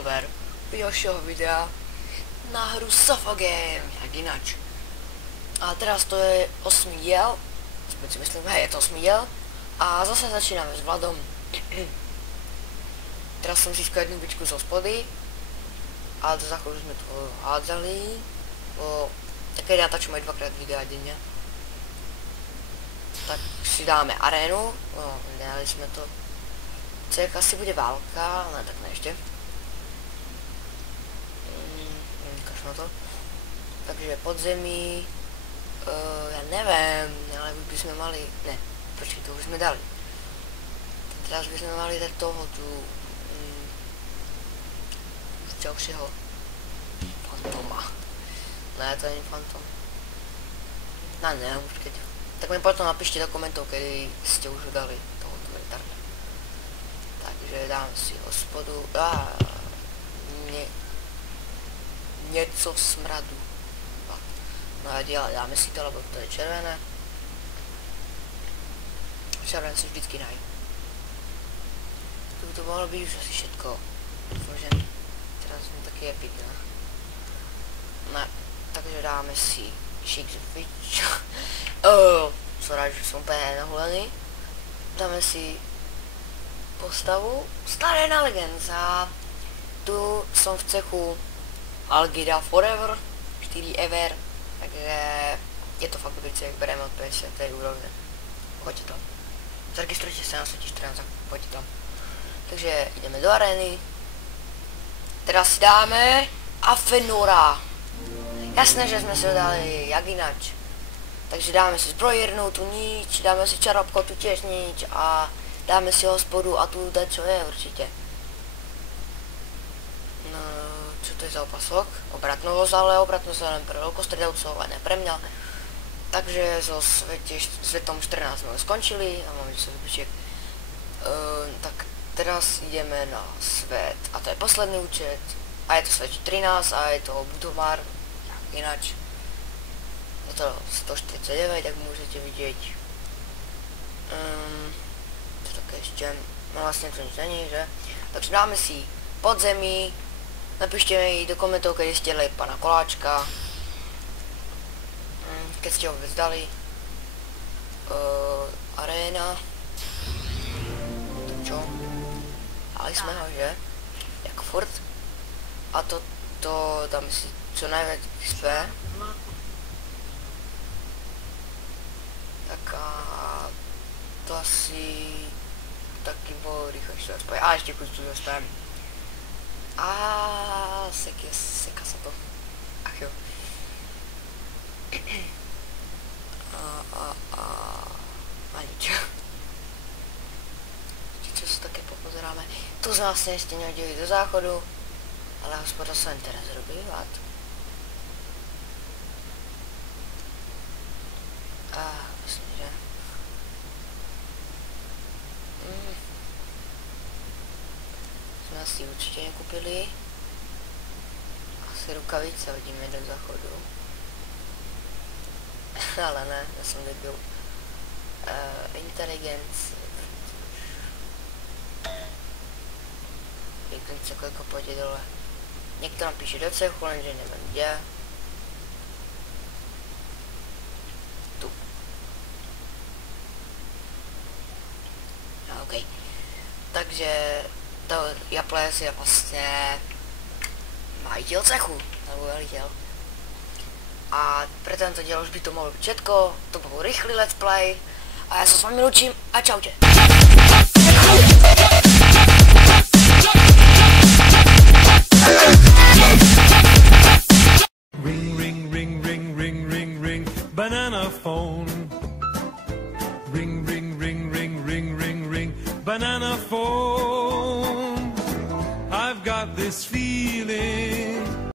Silver ďalšieho videa na hru Sofa Game, jak inač. A teraz to je 8. diel, aspoň si myslím, hej, je to 8. diel. A zase začínáme s Vladom. Teraz som získal jednu bičku z hospody, ale do záchodu sme to hádzali, bo také natáčam aj 2x videa denne. Tak si dáme arénu, no, nedali sme to. Cek asi bude válka, ale tak ne ešte. Kaž na to. Takže podzemí, ja neviem, ale by sme mali, ne, počkej, to už sme dali. Teraz by sme mali dať toho tu, už ďalšieho fantoma. Ne, to nie fantom. No ne, už keď. Tak mi potom napíšte do komentov, kedy ste už dali tohoto retarda. Takže dám si hospodu, něco smradu. No a dáme si to, lebo to je červené. Červené si vždycky najím. Tu to mohlo byť už asi všetko. Dúfam, teraz sme taký epic, ne? No, takže dáme si Shigfish. Som rád, že som úplne nahulený. Dáme si postavu Starena Legends a tu som v cechu Algida Forever 4 Ever, takže je to fakt dobrý cech, bereme od 50. úrovne. Choďte tam. Zaregistrujte sa na svete 14, choďte tam. Takže ideme do arény. Teraz si dáme Afenora. Jasné, že sme si ho dali jak inač. Takže dáme si zbrojírnu, tu nič, dáme si čarobko, tu tiež nič a dáme si hospodu a tu dať čo je určite. No, čo to je za opasok? Obratnosť, ale obratnosť len pre veľkostredovcov a ne pre mňa. Takže so svetom 14 sme skončili a máme sa vybičiek. Tak teraz ideme na svet a to je posledný účet. A je to svet 13 a je to budovár, ináč. Je to 149, jak môžete vidieť. To také ešte, no vlastne to nič není, že? Takže dáme si podzemí, napíšte mi do komentov, keď ste dali pana Koláčka, keď ste ho vôbec dali. Aréna, to čo? Dali sme ho, že? Jako furt. A toto dáme si čo najviac XP. Tak a to asi taky bolo rýchlejšie aspoň. A ešte kus tu dostajem. A seka sa to. Ach jo. A nič. Čo sa také popozeráme. Tu sme vlastne ešte nehodili do záchodu. Ale hospoda sa len teraz robí vád. Myslím, že sme asi určite nekúpili. Asi rukavice hodíme do záchodu. Ale ne, ja som debil. Intelligence. Intelligence koľko pôjde dole. Niekto nám píše do cechu, lenže neviem kde. Tu. OK. Takže to Japles je vlastne majiteľ cechu, alebo veliteľ. A pre tento diel už by to mohlo byť všetko. To bol rýchly let's play. A ja sa s vami lúčim a čaute. Ring, ring, ring, ring, ring, ring, ring, banana phone.